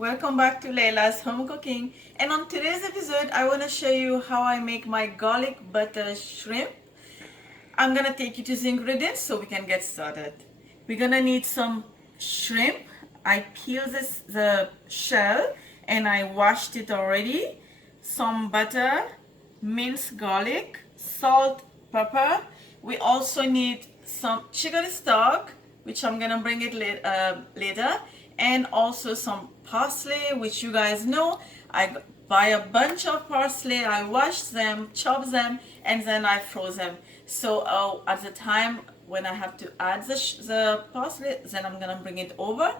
Welcome back to Laila's Home Cooking, and on today's episode I want to show you how I make my garlic butter shrimp. I'm gonna take you to the ingredients so we can get started. We're gonna need some shrimp. I peeled the shell and I washed it already. Some butter, minced garlic, salt, pepper. We also need some chicken stock, which I'm gonna bring it later, and also some parsley, which you guys know. I buy a bunch of parsley, I wash them, chop them, and then I froze them. So at the time when I have to add the parsley, then I'm gonna bring it over.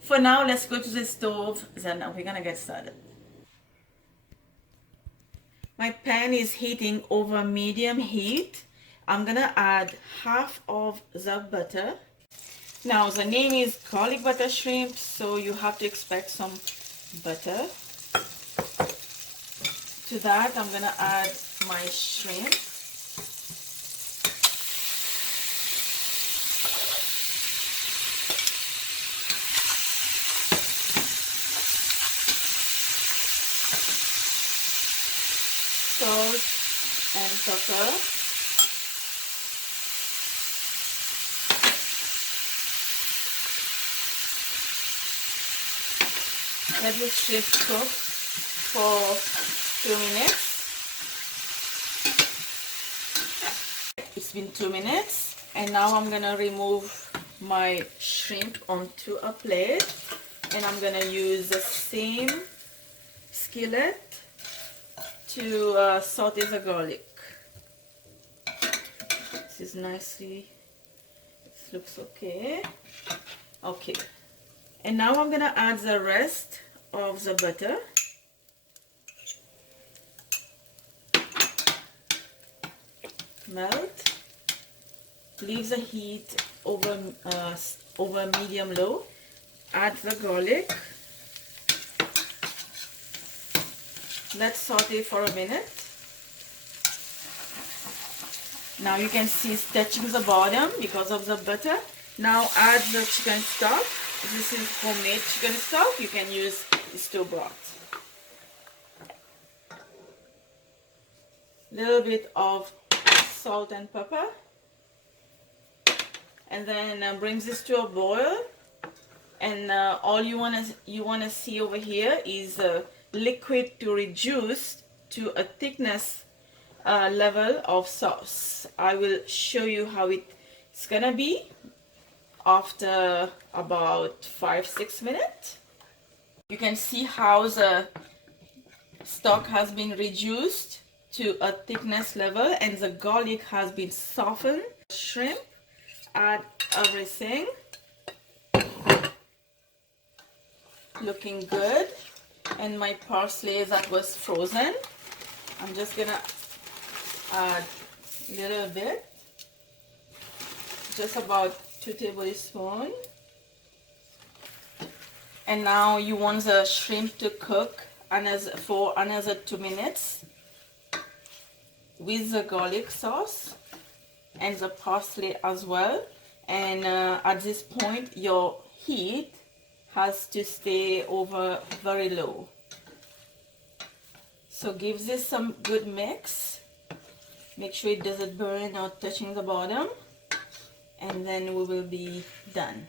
For now, let's go to the stove, then we're gonna get started. My pan is heating over medium heat. I'm gonna add half of the butter. Now the name is garlic butter shrimp, so you have to expect some butter. To that I'm gonna add my shrimp. Salt and pepper. Let this shrimp cook for 2 minutes. It's been 2 minutes, and now I'm gonna remove my shrimp onto a plate, and I'm gonna use the same skillet to saute the garlic. This is nicely, this looks okay. Okay, and now I'm gonna add the rest of the butter. Melt. Leave the heat over medium low. Add the garlic. Let's saute for a minute. Now you can see it's touching the bottom because of the butter. Now add the chicken stock. This is homemade chicken stock. You can use store broth. Little bit of salt and pepper, and then bring this to a boil. And all you wanna see over here is liquid to reduce to a thickness level of sauce. I will show you how it's gonna be after about 5-6 minutes. You can see how the stock has been reduced to a thickness level and the garlic has been softened. Shrimp, add everything. Looking good. And my parsley that was frozen, I'm just gonna add a little bit, just about 2 tablespoons. And now you want the shrimp to cook for another 2 minutes with the garlic sauce and the parsley as well. And at this point your heat has to stay over very low. So give this some good mix. Make sure it doesn't burn or touching the bottom, and then we will be done.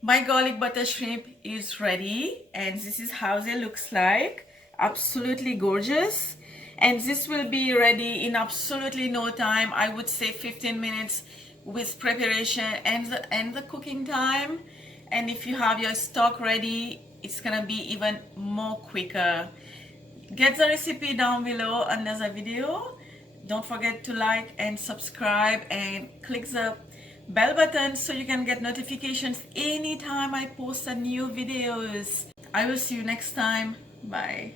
My garlic butter shrimp is ready, and this is how they looks like. Absolutely gorgeous. And this will be ready in absolutely no time. I would say 15 minutes with preparation and the cooking time. And if you have your stock ready, it's gonna be even more quicker. Get the recipe down below under the video. Don't forget to like and subscribe and click the bell button so you can get notifications anytime I post a new videos. I will see you next time. Bye.